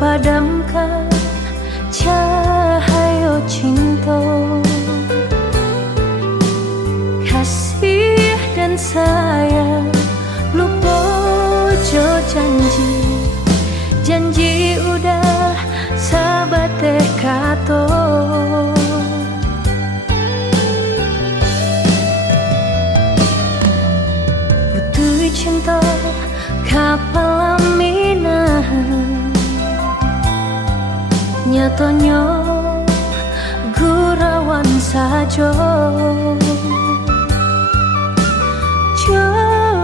padamkan cahaya cinta, kasih dan sayang. Lupa jo janji udah sabate kato. Putu cinta kapal aminah, nyatanya gurawan saja.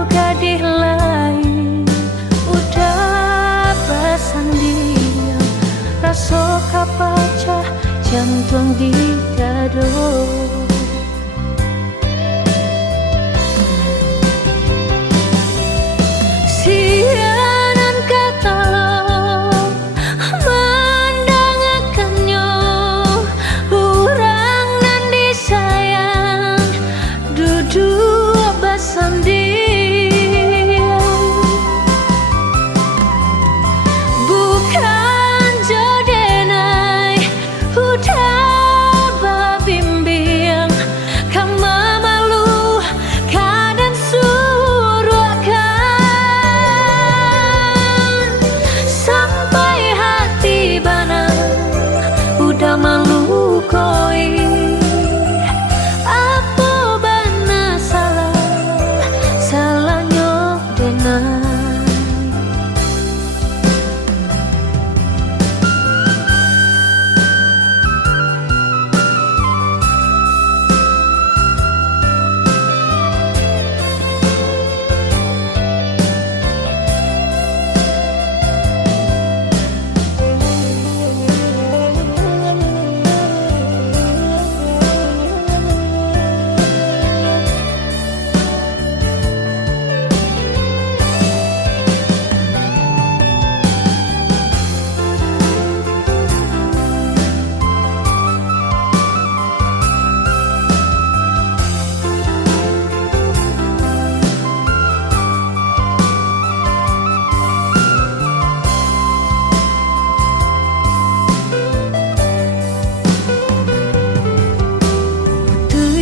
Gadis lain udah bersandian, rasa kapacah jantung di dado. Sianan kata mendangakannya, orang nan disayang duduk bersanding.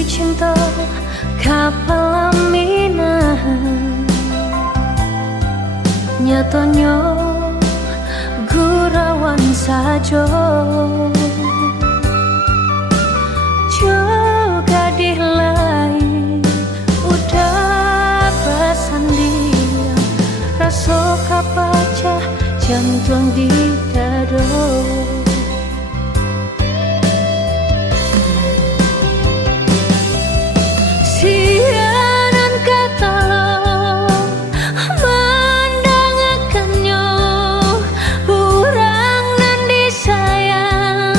Cinta kapal aminah, nyatanya gurawan saja. Gadis lain udah bersandian, rasa kapacah jantung di dado. Sianan kata mendangakannya, orang nan disayang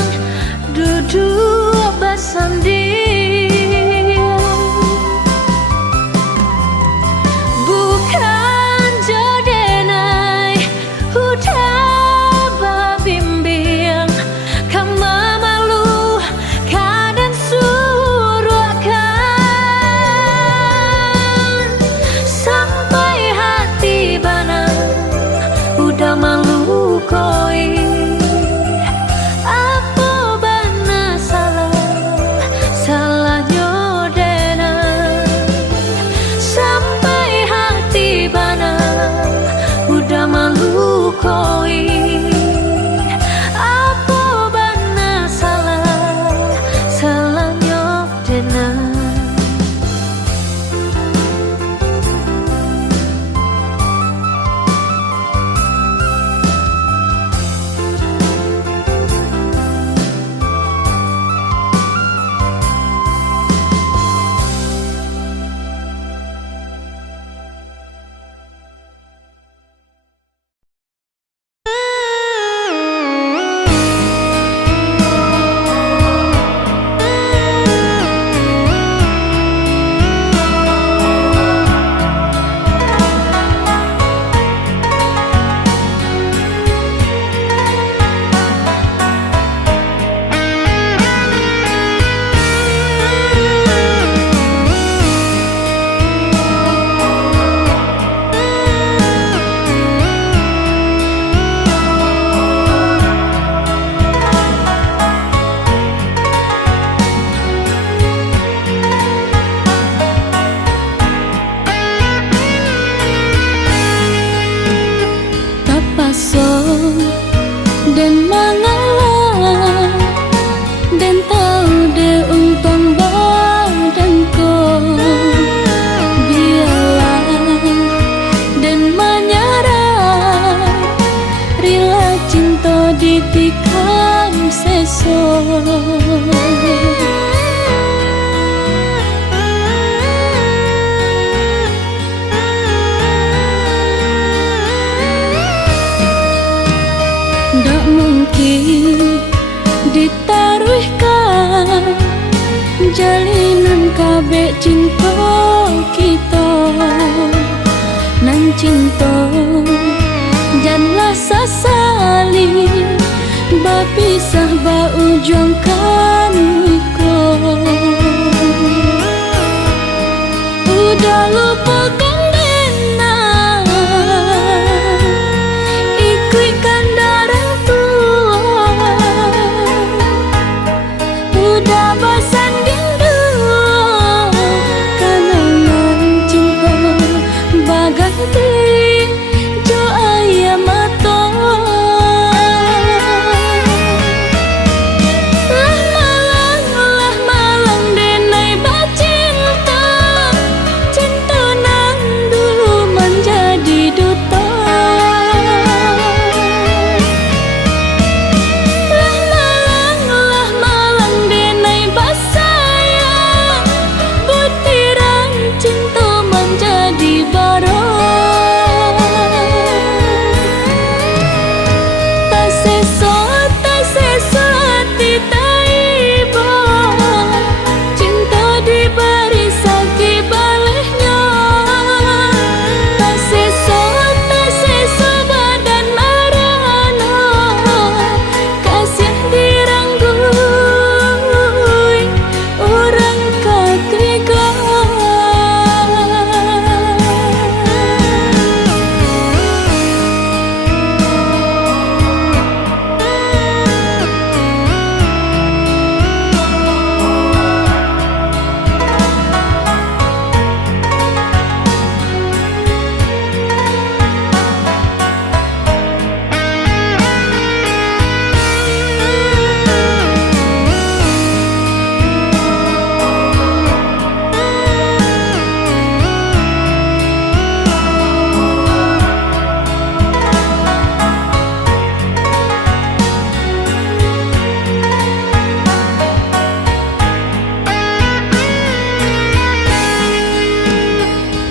ditaruhkan jalinan kabeh cinta kita nan cinta janganlah sasali bapisah ba ujung kan udah lupakan dena ikutkan darah tua udah bersanding dua kenangan cinta baganti jo ayam mata lah malang denai bacinta cinta nan dulu menjadi duta lah malang denai basayang butiran cinta menjadi barang tak seso hati taiba cinta diberi sakit balehnya tak seso badan marana kasih diranggui orang katriga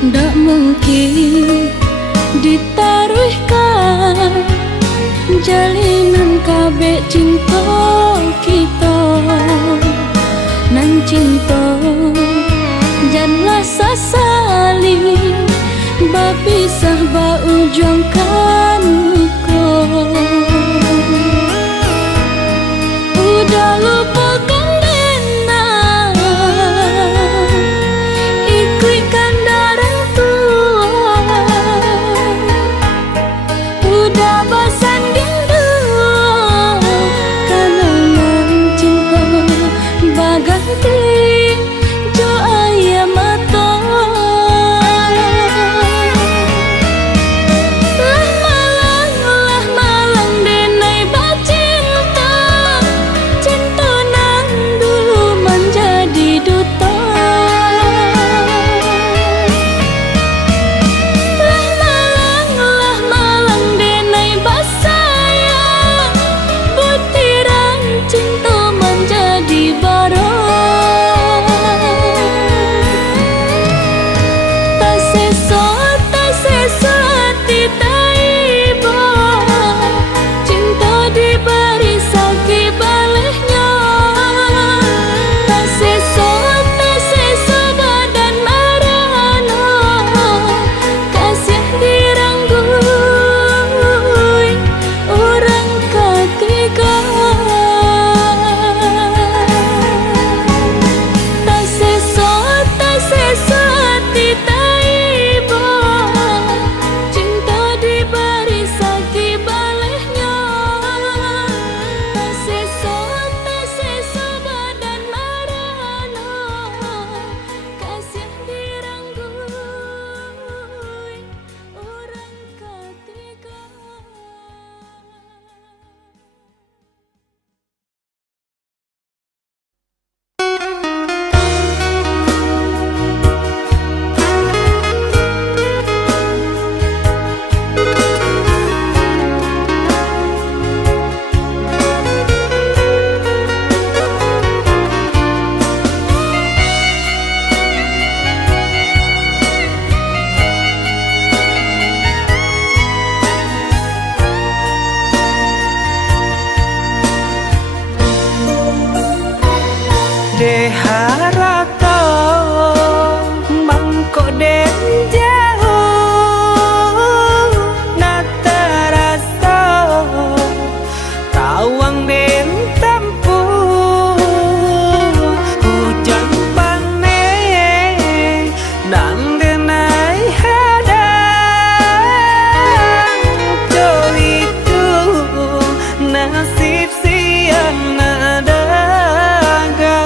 ndak mungkin ditaruhkan jalinan kabeh cinta kita nan cinta janganlah sasali bapisah ba ujung kan udah lupakan dena ikutkan darah tua udah bersanding dua kenangan cinta baganti jo ayam mata lah malang denai bacinta cinta nan dulu menjadi duta lah malang denai basayang butiran cinta menjadi barang de harato mangko den jauh na terasa tawang den tempuh hujan pane dan denai hadang jo itu nasib siang nadaga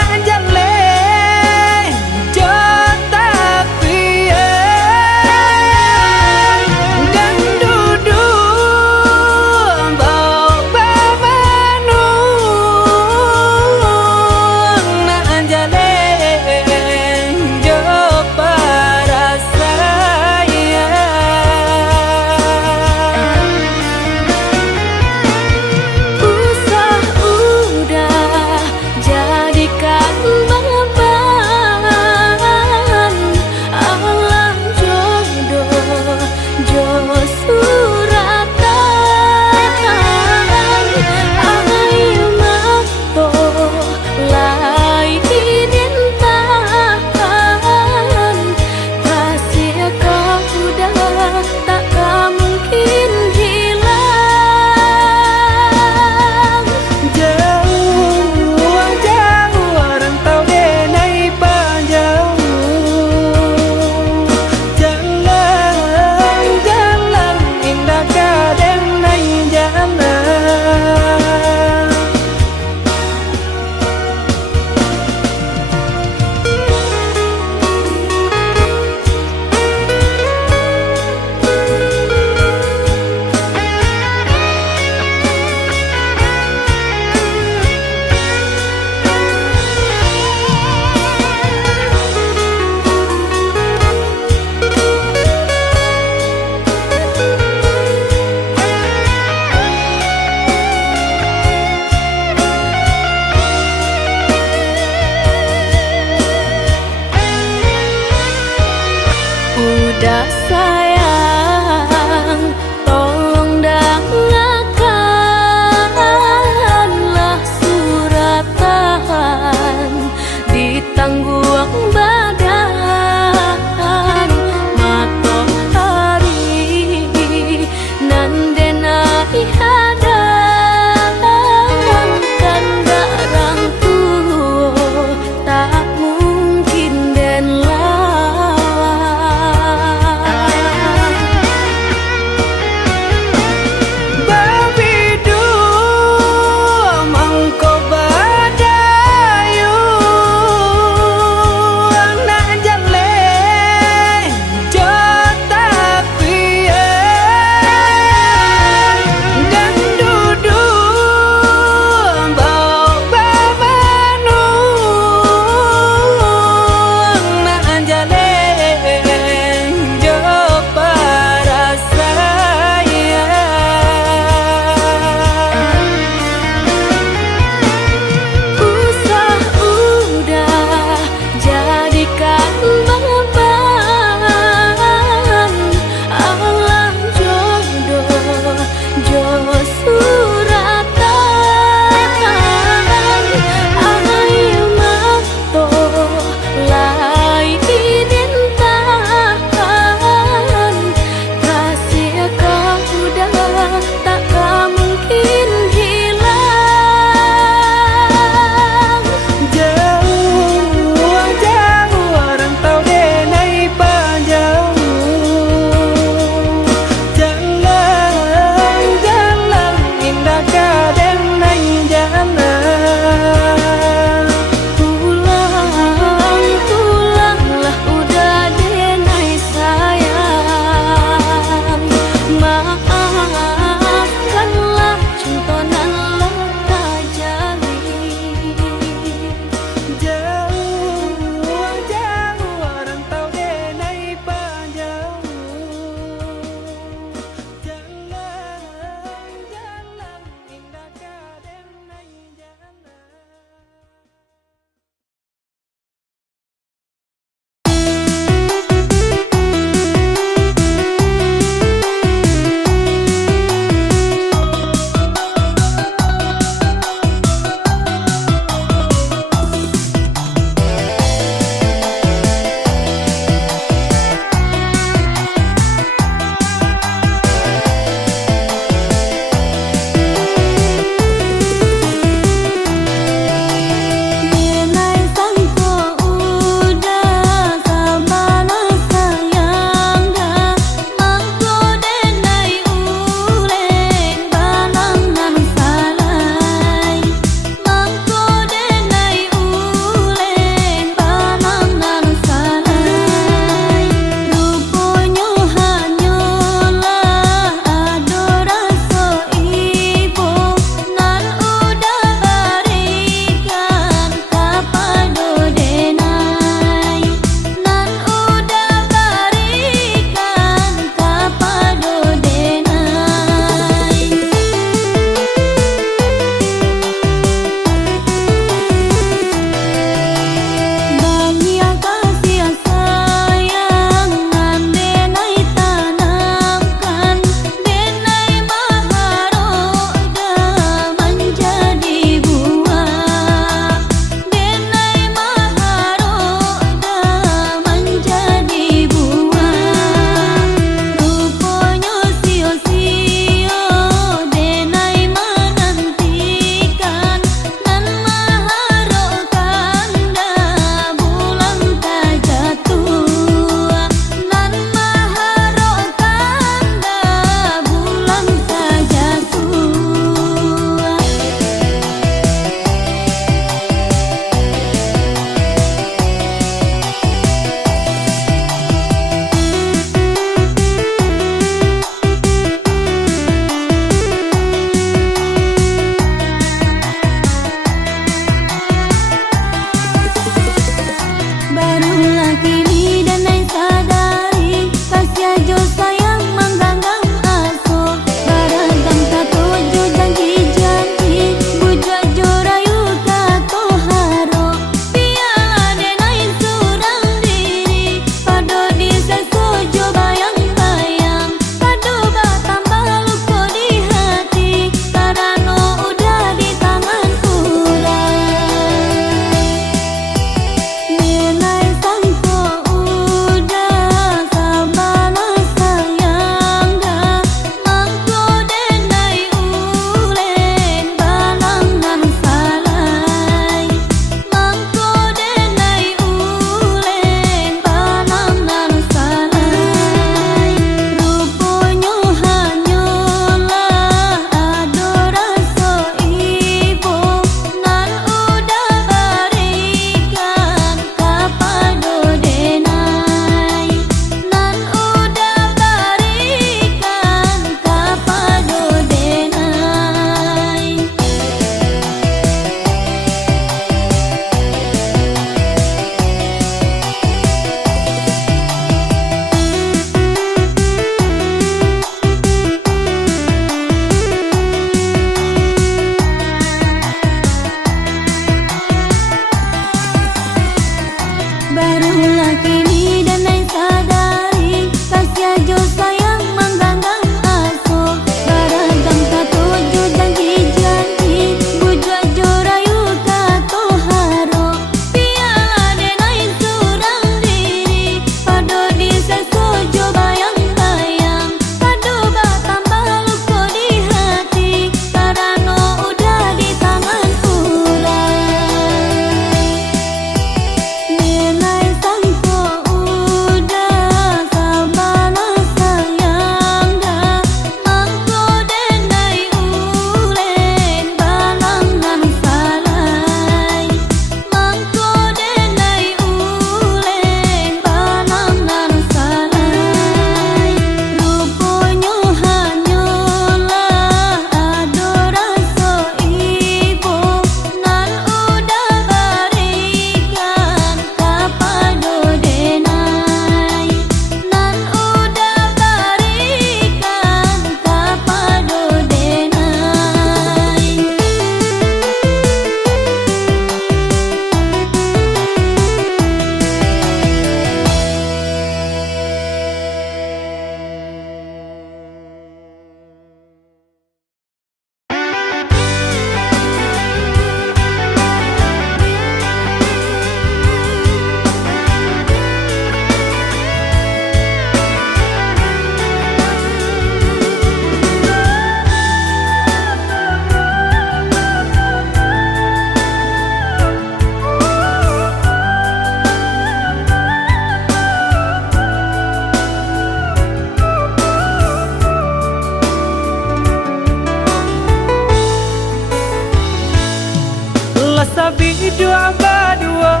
dua berdua,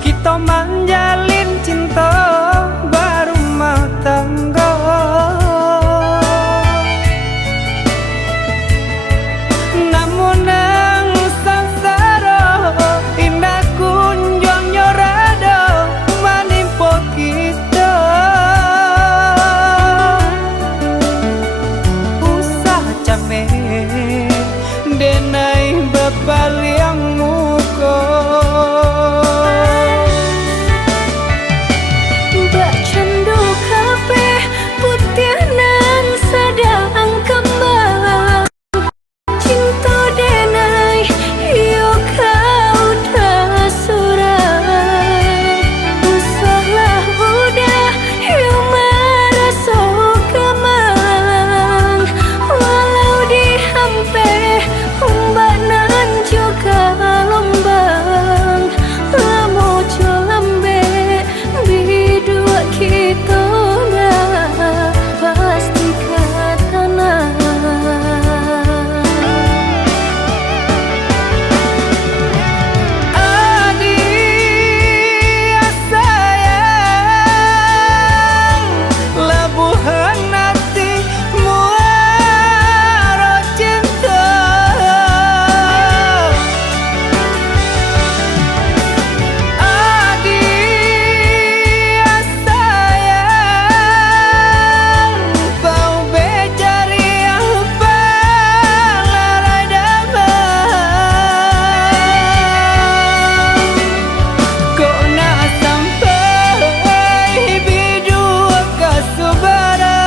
kita menjalin cinta berumah tangga. Namun nang sangsara indah kunjung nyorada menimpa kita. Usah capek denai bepaliang muka. Bak candu kafe putih nan sedang kembang. Cinta denai yo kau dah surah. Usahlah udah yo merasa kemang. Walau dihampe ombak nan juga lombang. Lamo lambe bidua kita dah pasti ke tanah. Adik sayang, lebuhan hati muara cinta. Adik sayang, kau becari apa larai damai. Kau nak sampai bidua kasubara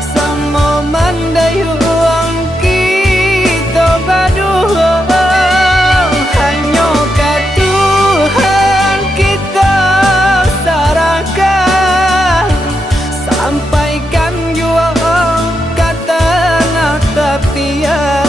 sama mandayuang kita berdua. Hanya ke Tuhan kita serahkan, sampaikan jua ke tengah tepian.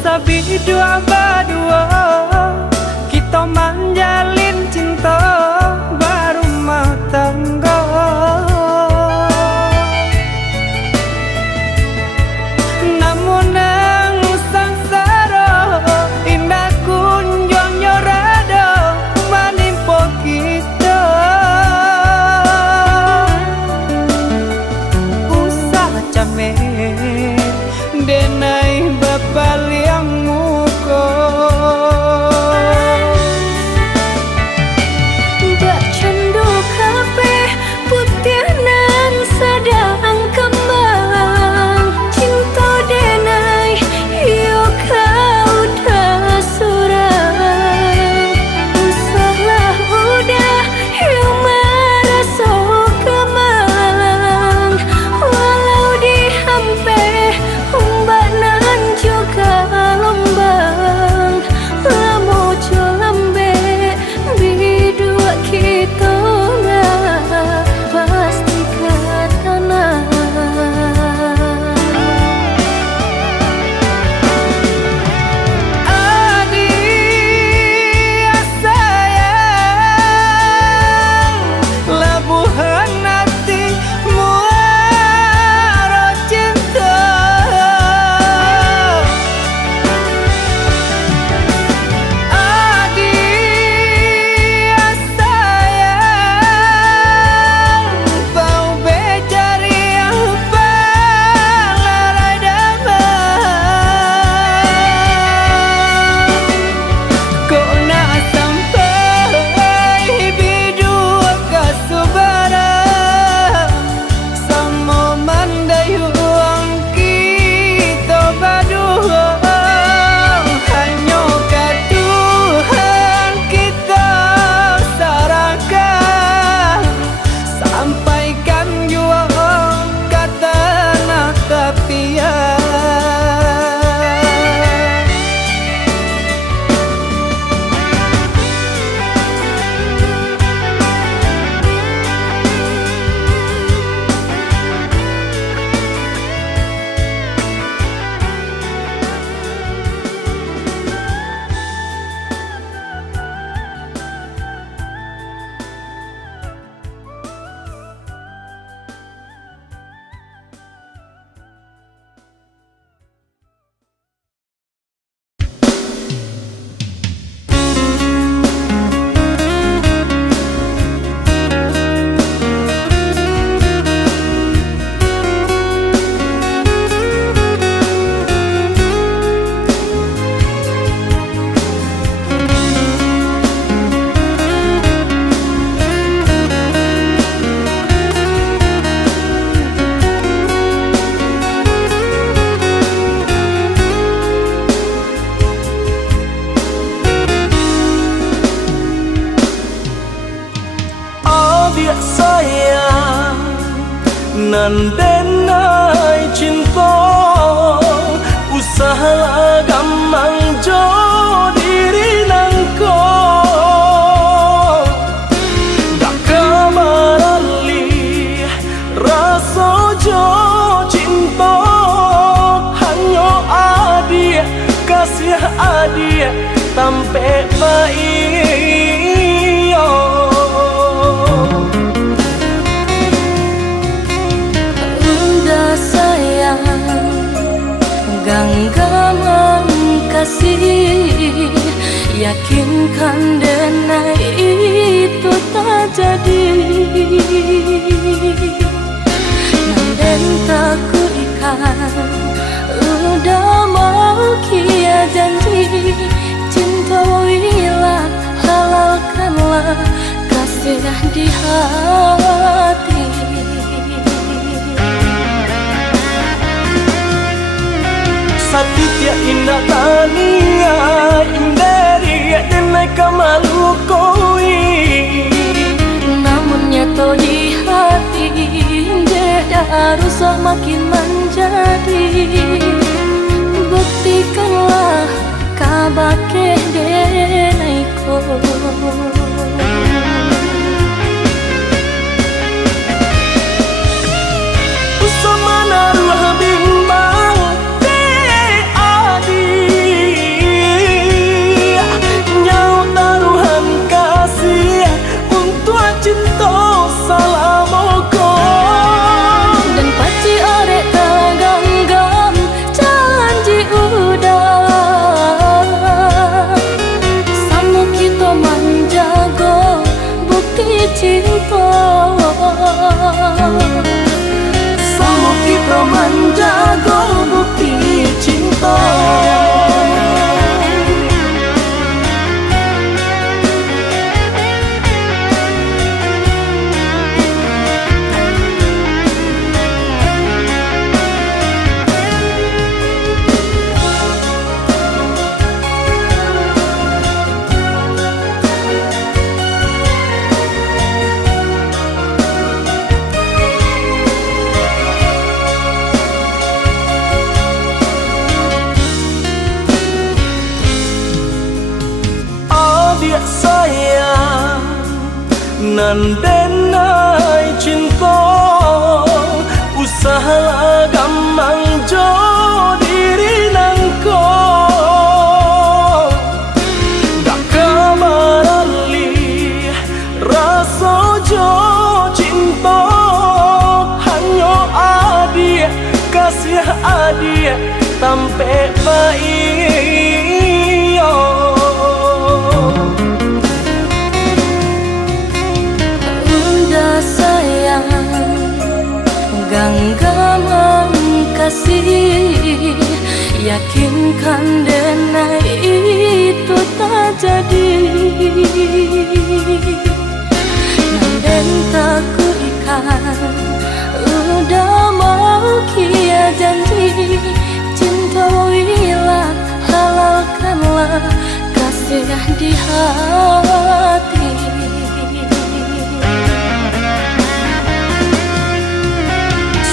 Sabi dua berdua, kita menjalin cinta berumah tangga. Namun nang sangsara indah kunjung nyorada menimpa kita. Usah capek denai bepaliang muka. nan denai cinta usaha gamang jo diri nangko dak kamarali rasa jo cinta hanyo adia kasih adia tampe baio Unda sayang genggaman kasih yakinkan denai itu tak jadi dan tak ku ikan udah mau kia janji cinta wilah halalkanlah kasih di hati Satitya indah tania inderi denai kamalu koi namun nyato di hati jeda rusak makin menjadi buktikanlah kabake denaiko Usamana ruh bimbang te adi nyau taruhan kasih untuk cinta salamoko dan paci orek taganggam janji udah sama kita menjaga bukti cinta sama kita menjaga bukti cinta adik sayang nan denai cinta usaha gamang jo diri nangko dak kamarali rasa jo cinta hanyo adia kasih adia tampe baio Unda sayang genggaman kasih yakinkan denai itu tak jadi dan tak ku ikan udah mau kia janji cinta wilah halalkanlah kasih di hati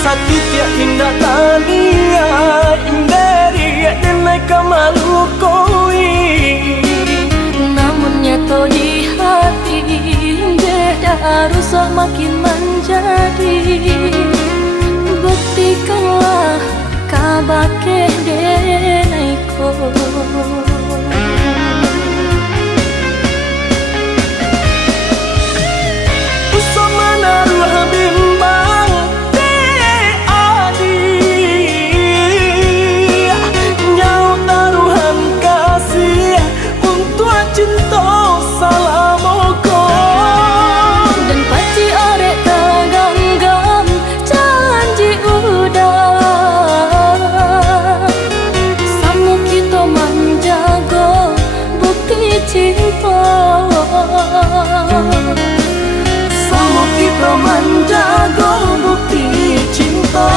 Satitya indah tania inderi denai kamalu koi namun nyato di hati jeda rusak makin menjadi buktikanlah kabake denaiko Usamana ruh bimbang te adi nyau taruhan kasih untuk cinta salamoko dan paci orek taganggam janji udah sama kita menjaga bukti cinta sama kita menjaga bukti cinta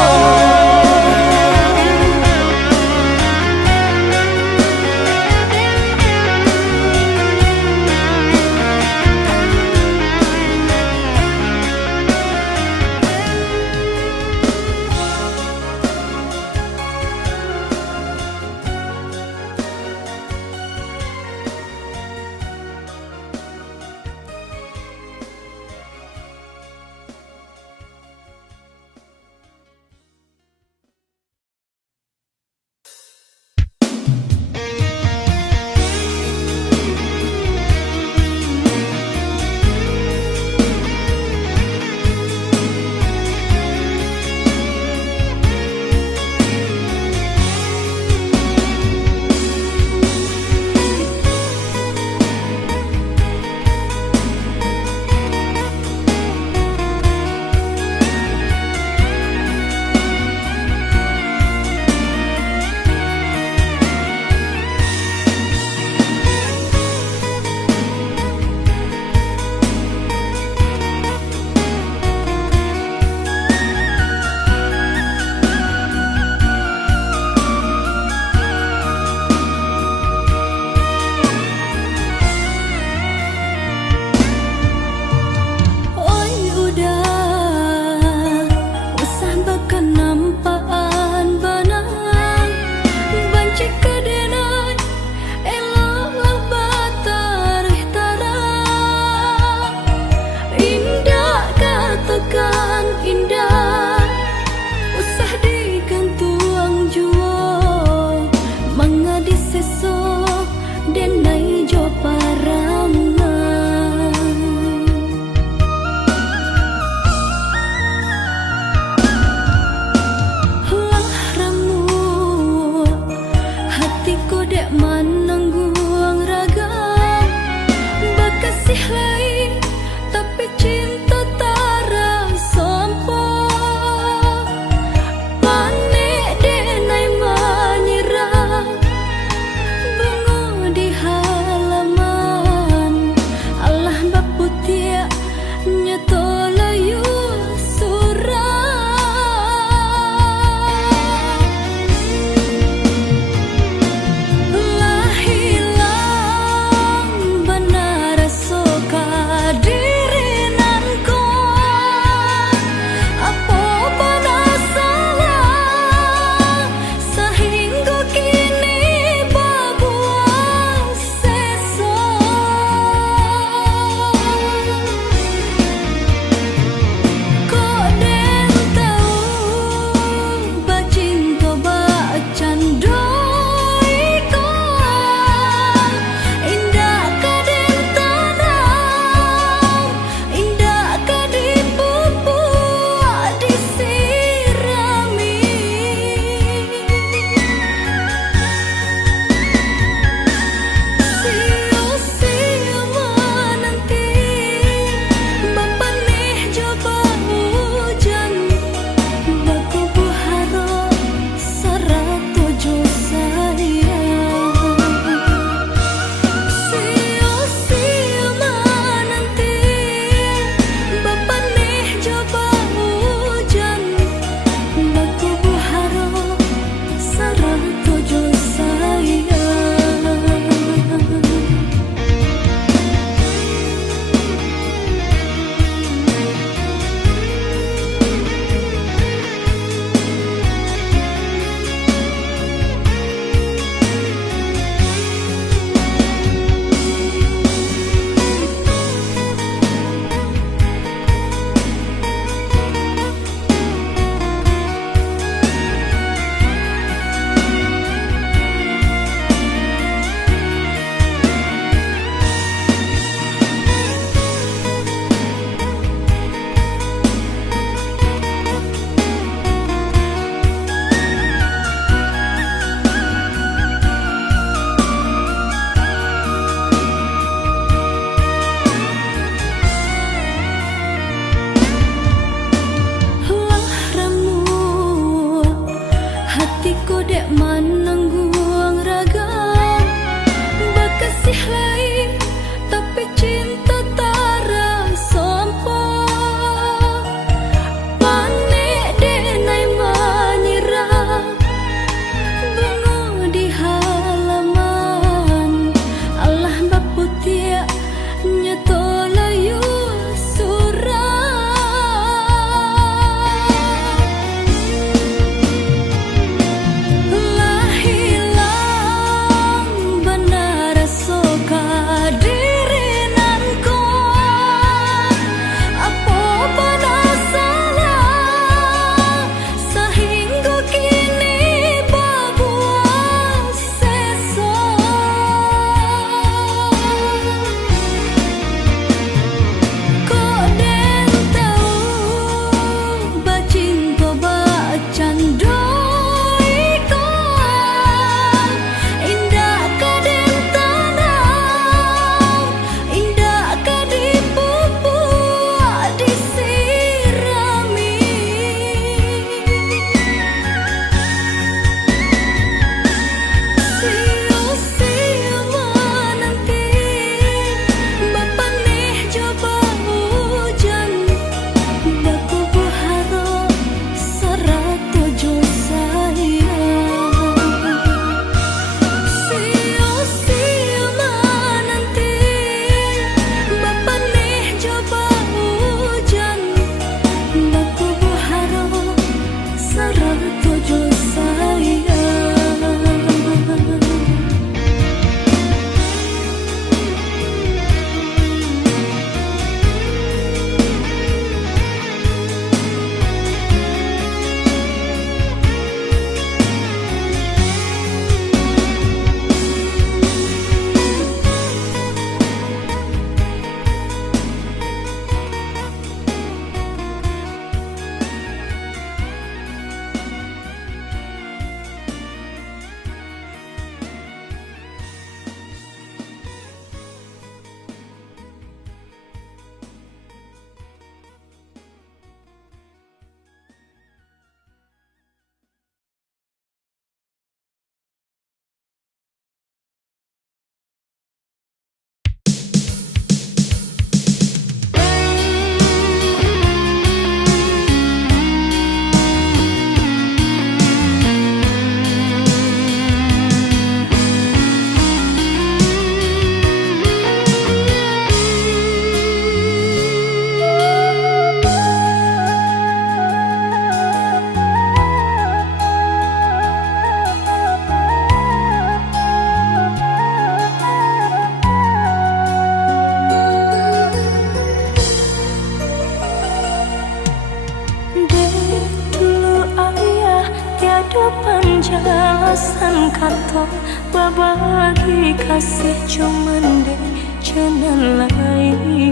sangkato babagi kasih cuman deh jeneng lain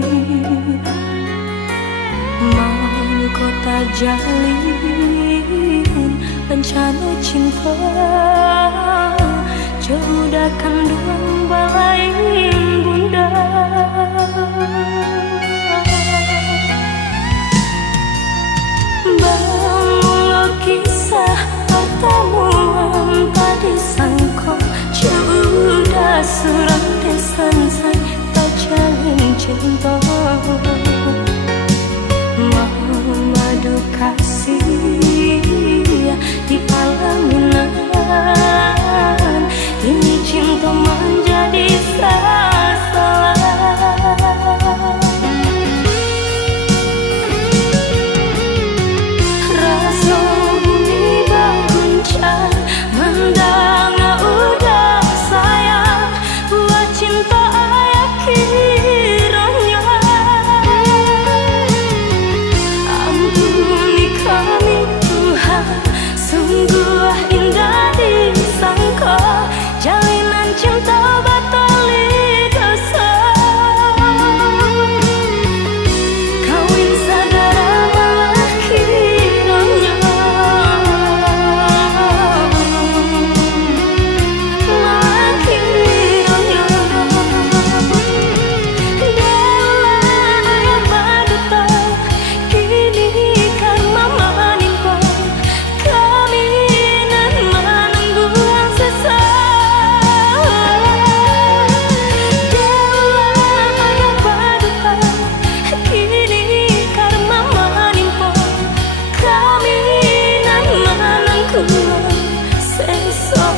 mahkota jalin bencana cinta sudah kandung balai bunda. Bangun kisah pertemuan tadi sangko sudah surat desan saya tak jalin cinta madu kasih di pelaminan ini cinta menjadi salah. Rasa bumi berguncang mendanga udah sayang buat cinta ayah kiranya ampuni kami Tuhan sungguh indah disangka jalinan cinta batali dosa kawin sagara malah kiranya Dela baduta kini karma menimpa kami nan menanggung sesal Dela baduta kini karma menimpa kami nan menanggung sesal.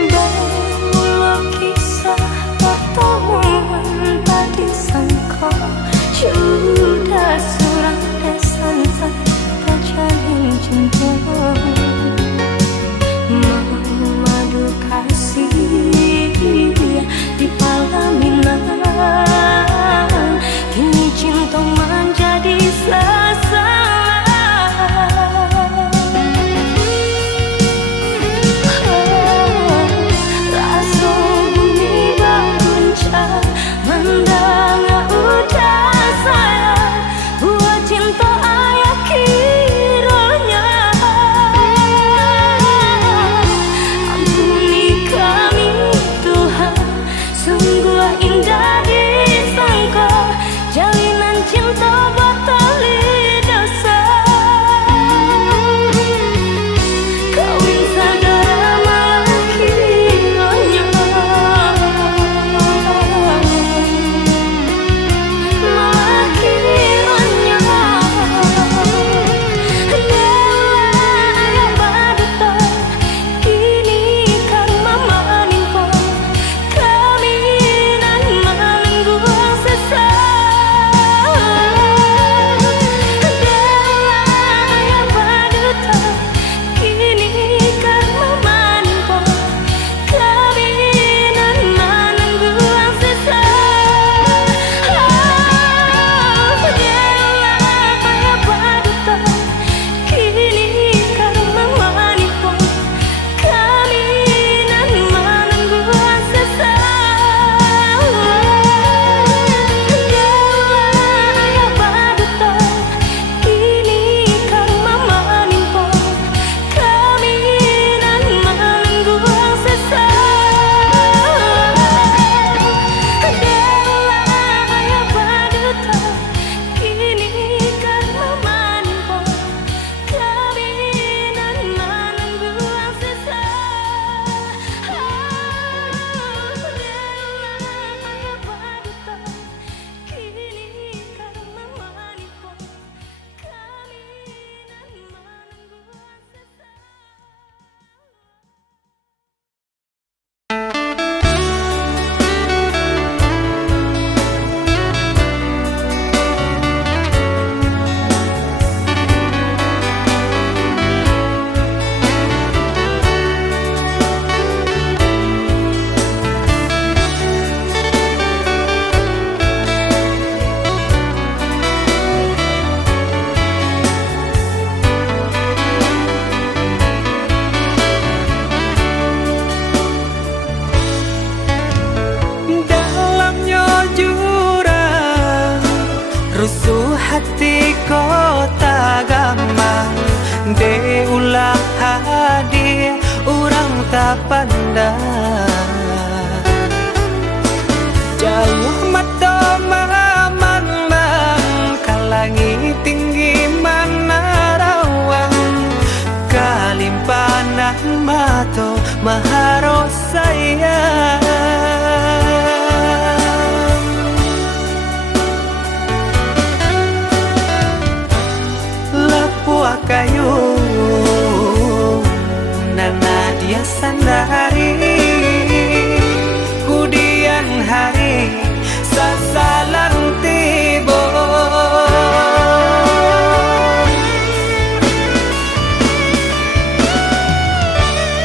Bangun kisah pertemuan tadi sangka sudah surat desan saya tak jalin cinta madu kasih di pelaminan kini cinta menjadi salah. Rasa bumi berguncang mendanga udah sayang buat cinta ayah kiranya hati kota gampang de ulah hadir orang tak pandang jauh mata mamang kalangi tinggi mana rawang kalimpanan mato maharo sayang lapua kayu nana dia sandari kudian hari sasalan tibo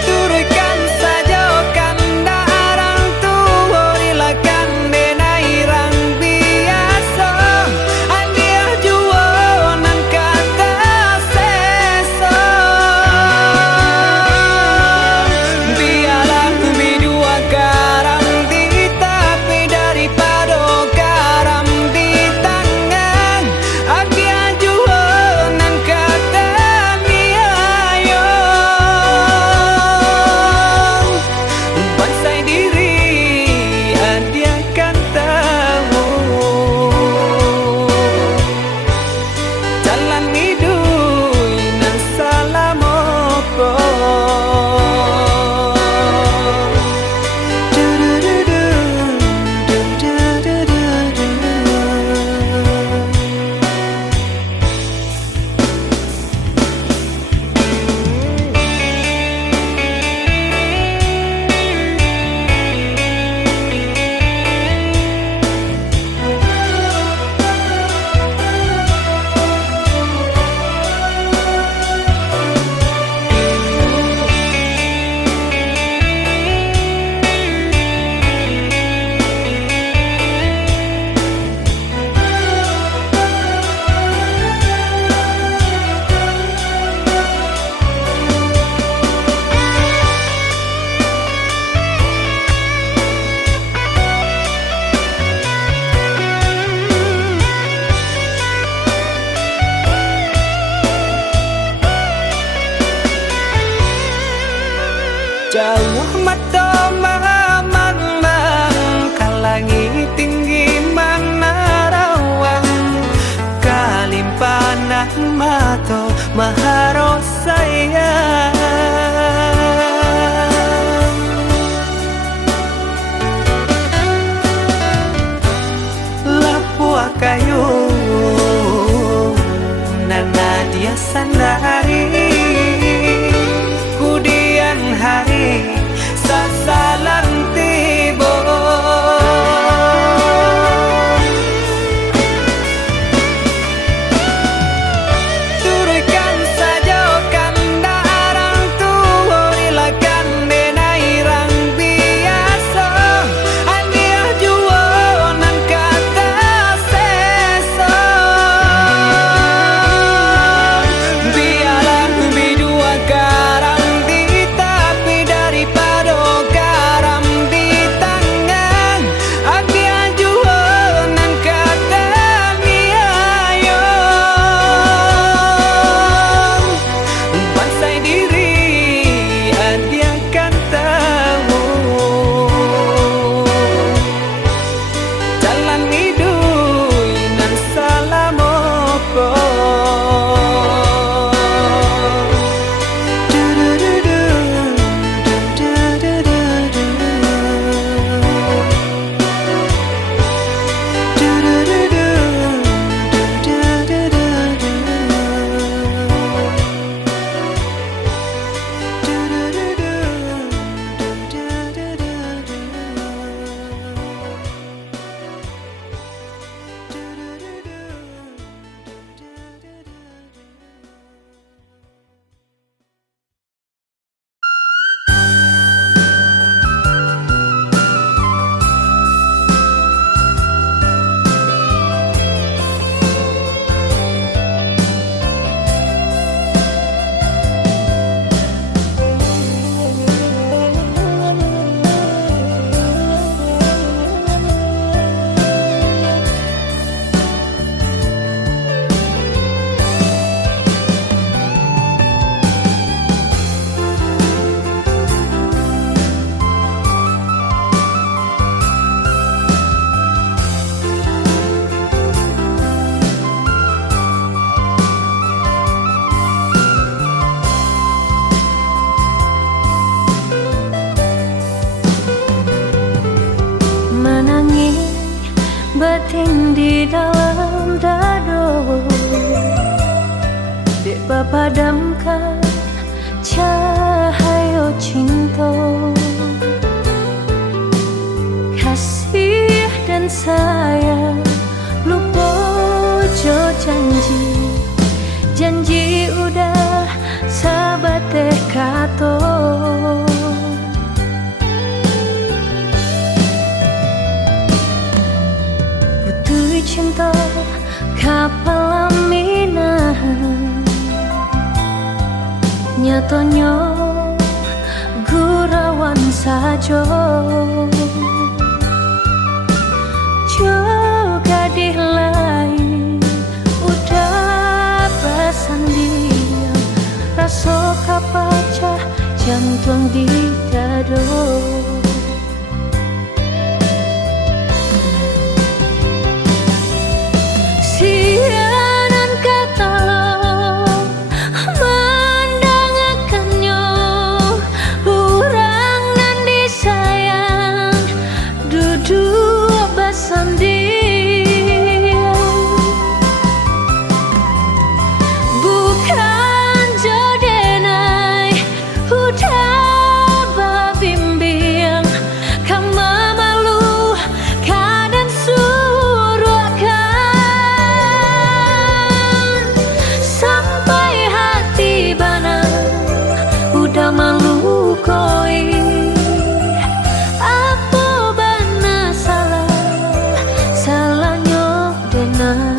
turutkan saja kanda arang tuho rilakan denai rang biasa andia juo nan kata seso biarlah bidua garam di tapi daripada garam di tangan agia juo nan kata niayo bansai diri adia kan tahu jalan hidup nan salamoko jauh mata mamang kalangi tinggi mana rawang kalimpanan mato maharo sayang lapua kayu nana dia sandari kudian hari sasalan padamkan cahaya cinta, kasih dan sayang lupa jo janji udah sabate kato. Putui cinta kapal laminahan, nyatanya gurawan sajo. Juga di lain udah pesan dia, rasa kapacah jantung di dado. Sianan kata mendangakannya, urang nan disayang duduk besan dia, bukan jodenai udah babimbing kama malu kadang suruhkan, sampai hati bana udah malu koi. Apa bana salahnya denai.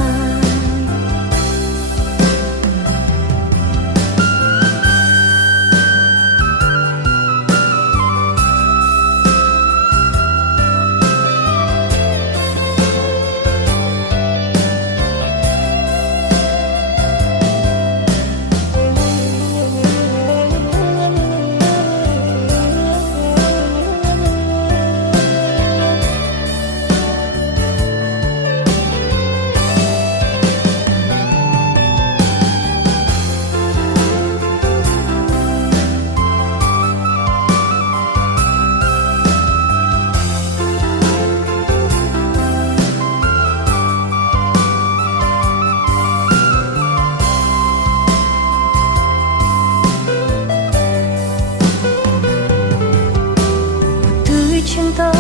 Cinta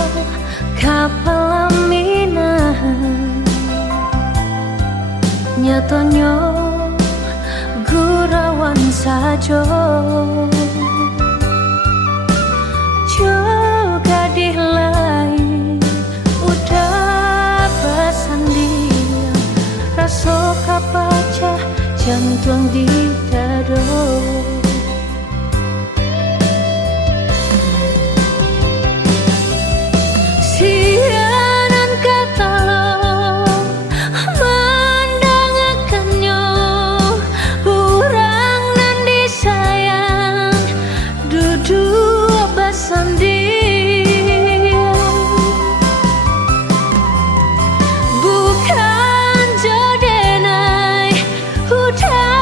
kapal laminahan, nyatanya gurawan sajo. Juga di lain udah pesan dia, rasa kapacah jantung di dado. Sianan kata mendangakannya, urang nan disayang duduk besan dia, bukan jodenai udah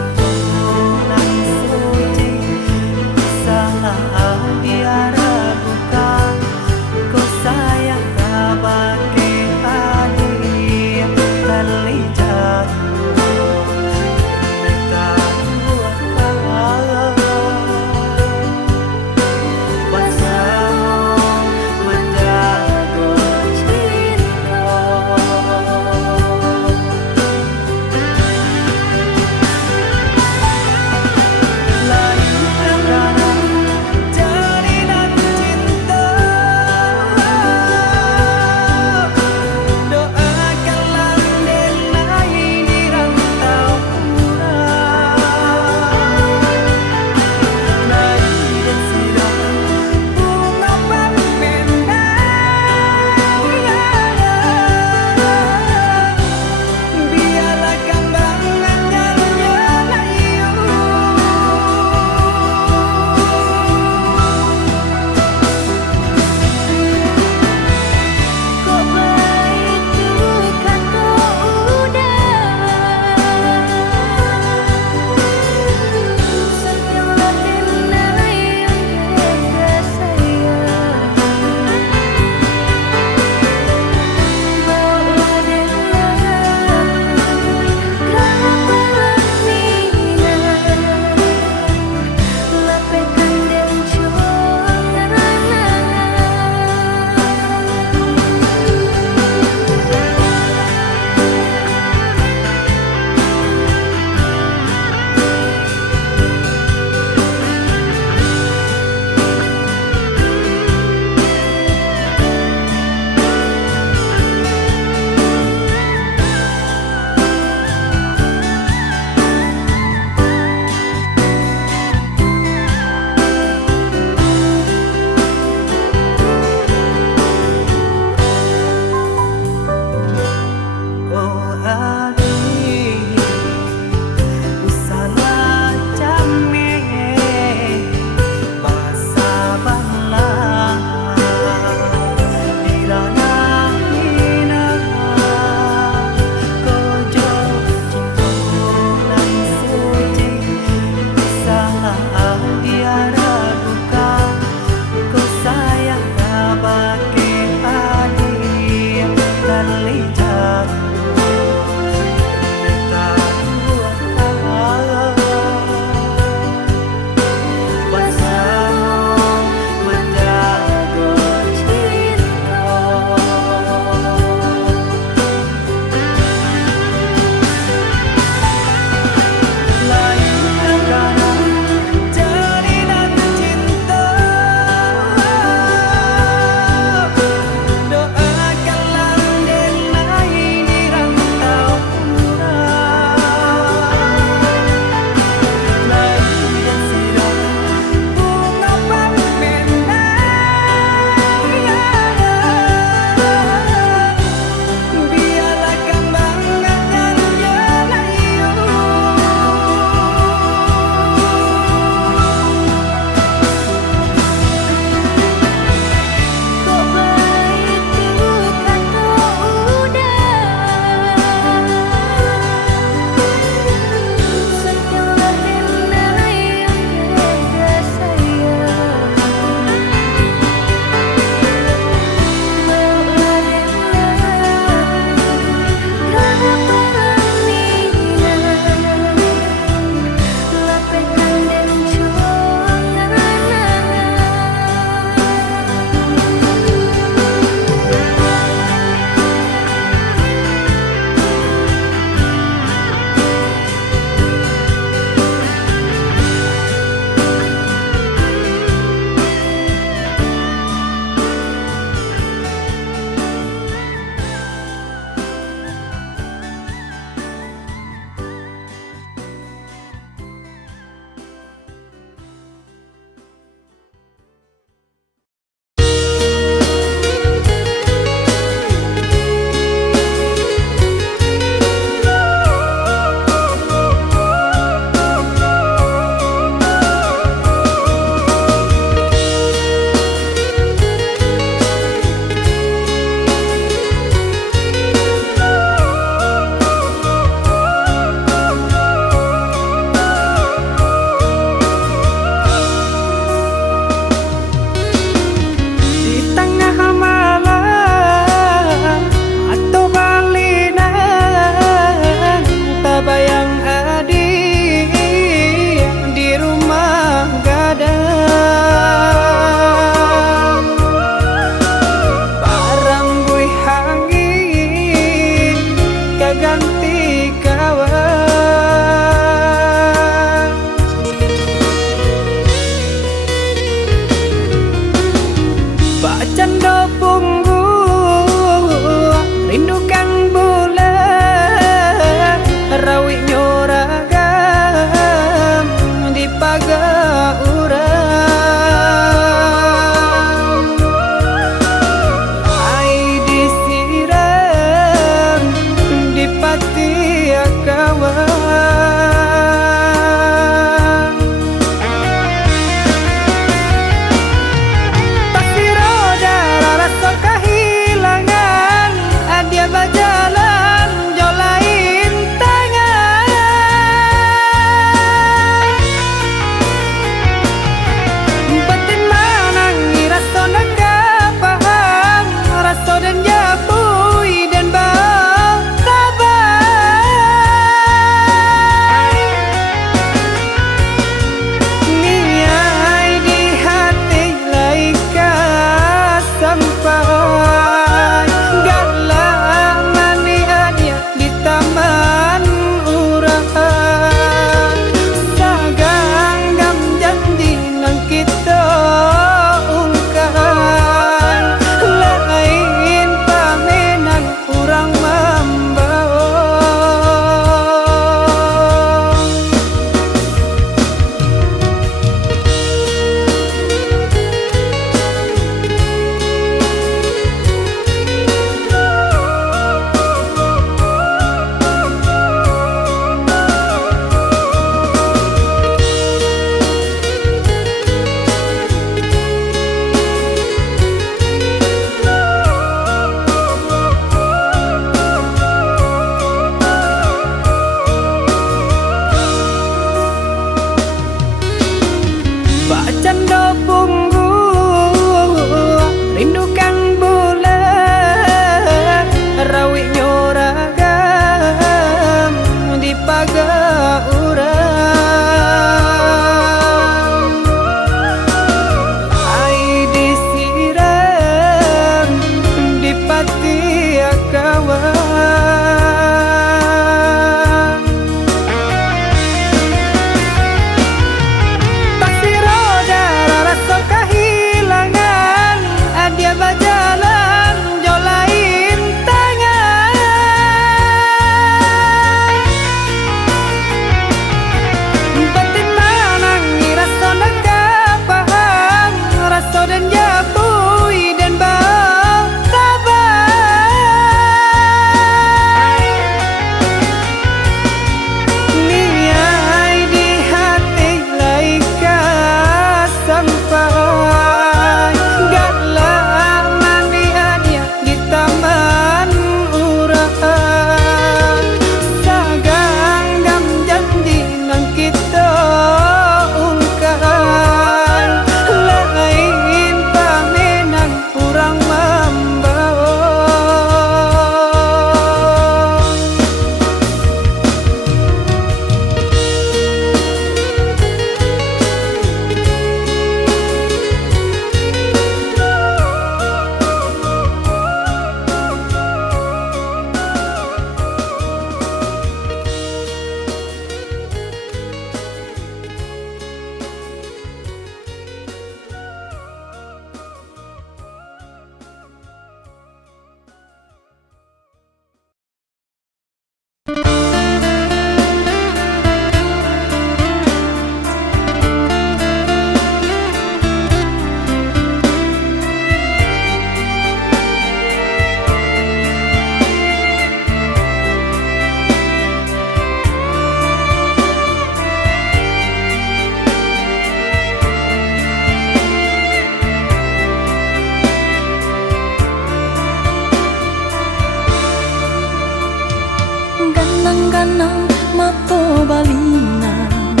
Ganang-ganang mato balingan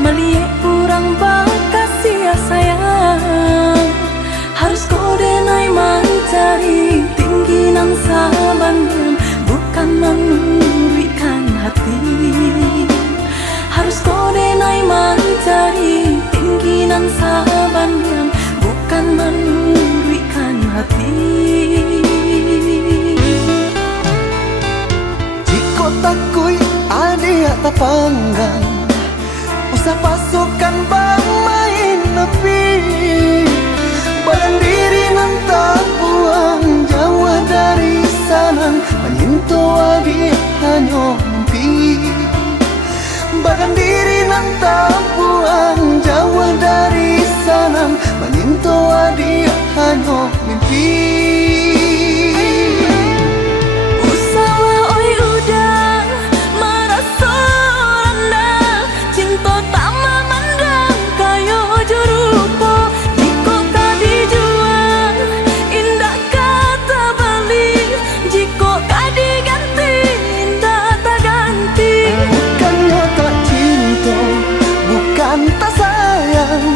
melihat kurang bakasih sayang. Harus kode naik mencari tinggi nang sabannya, bukan memberikan hati. Harus kode naik mencari tinggi nang sabannya, bukan memberikan hati. Jika takui ade tak panggang, usah pasukan bang main nepi. Badan diri nan tak buang jauh dari sana, menyentuh adi hanya mimpi. Badan diri nan tak buang jauh dari sana, menyentuh adi hanya mimpi. Usaha oi udah merasa rendah, cinta tak memandang kayo jurupo. Jika kadi jual indah kata balik, jika kadi ganti indah tak ganti. Bukannya tak cinta, bukan tak sayang,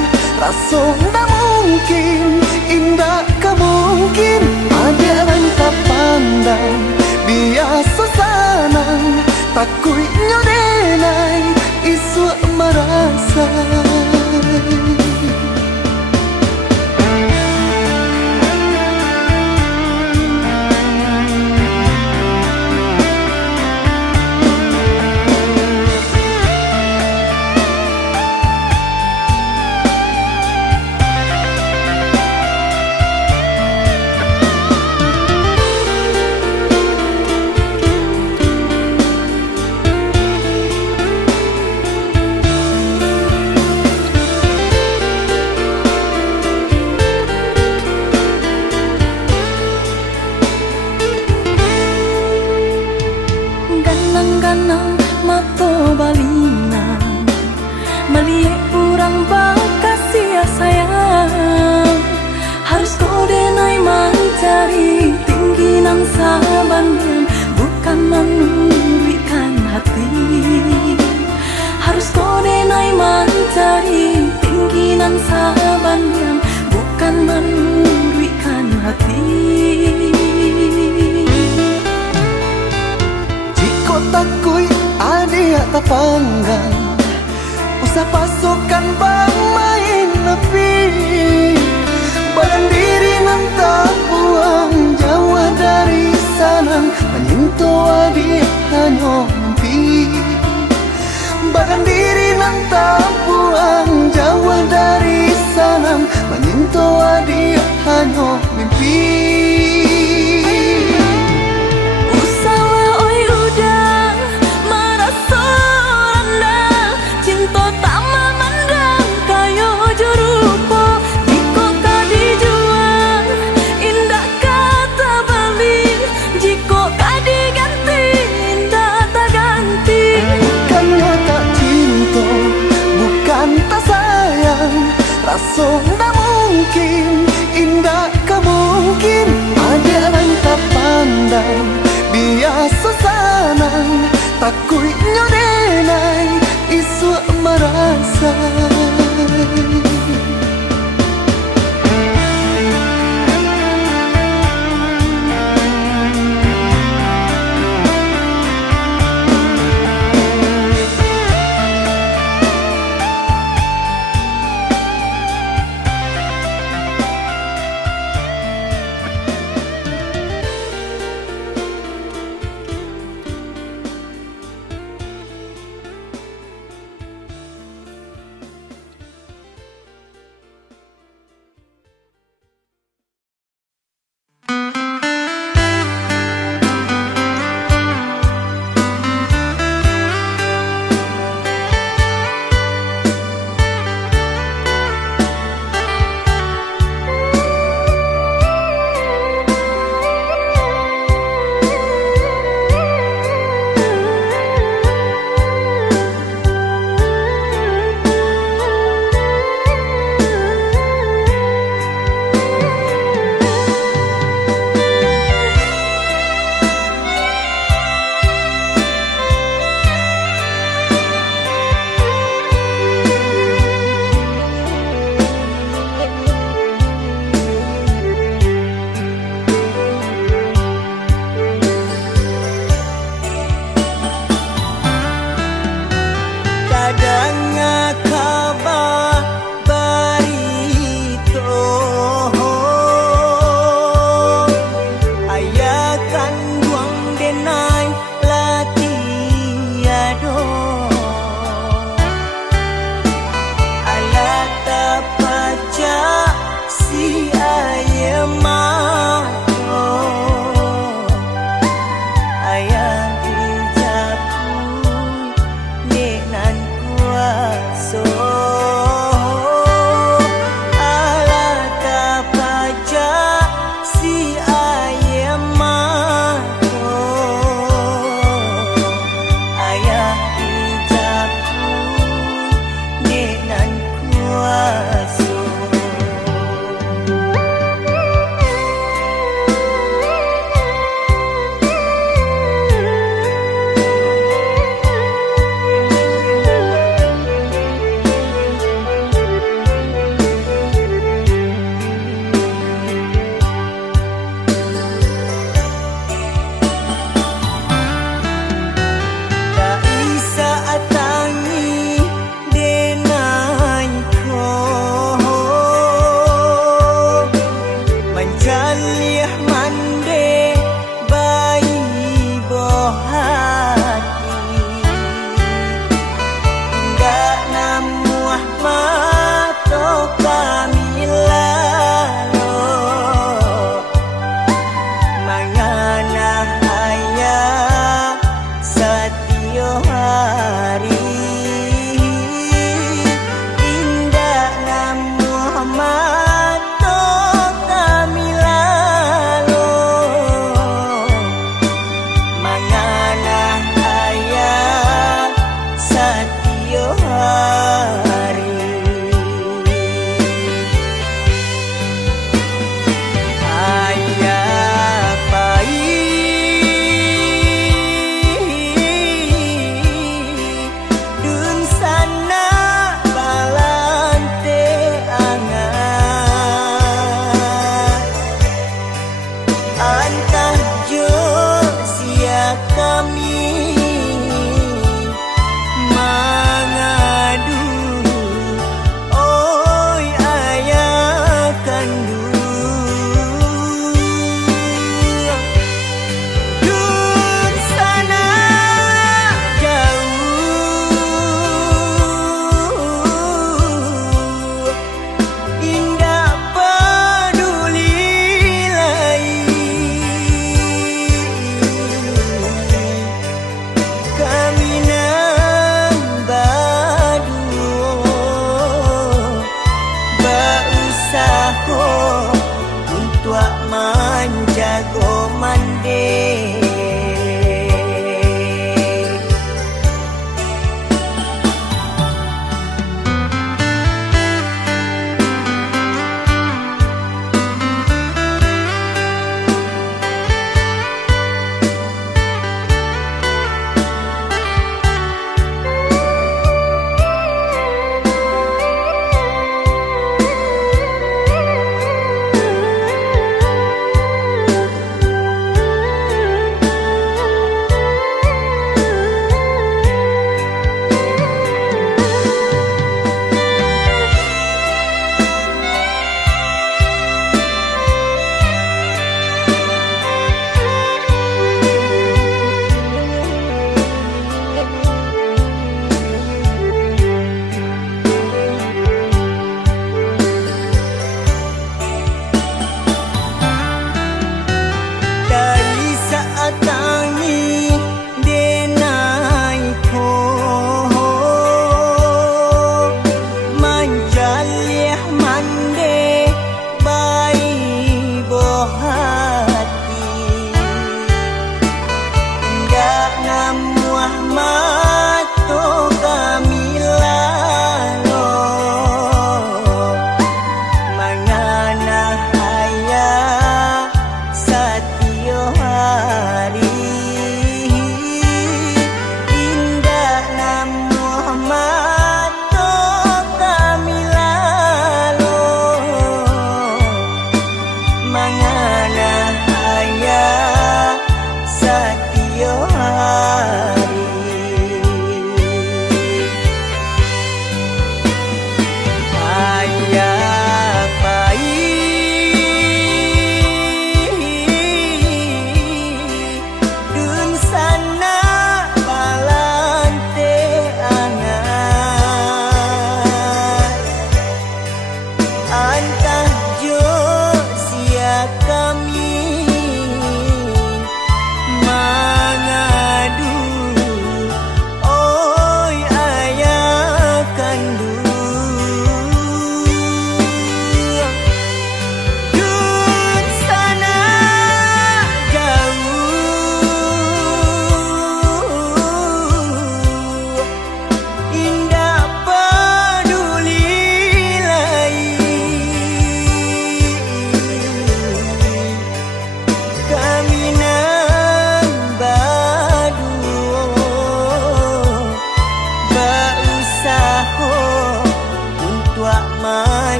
rasa tak mungkin, indah kemungkin. Ada yang tak pandang, biasa sana, takut nyodenai, isu merasa. Ganang-ganang mato balingan melihat kurang bakasih sayang. Harus kode naik mencari tinggi nang sabannya, bukan memberikan hati. Harus kode naik mencari tinggi nang sabannya, bukan memberikan hati. Takui ade tak panggang, usah pasukan bang main nepi. Badan diri nan tak buang jauh dari sana, menyentuh adi hanya mimpi. Badan diri nan tak buang jauh dari sana, menyentuh adi hanya mimpi. Rasa tak mungkin, indah kemungkin. Ada yang tak pandang, biasa sana, takut nyodenai, isu merasa. mana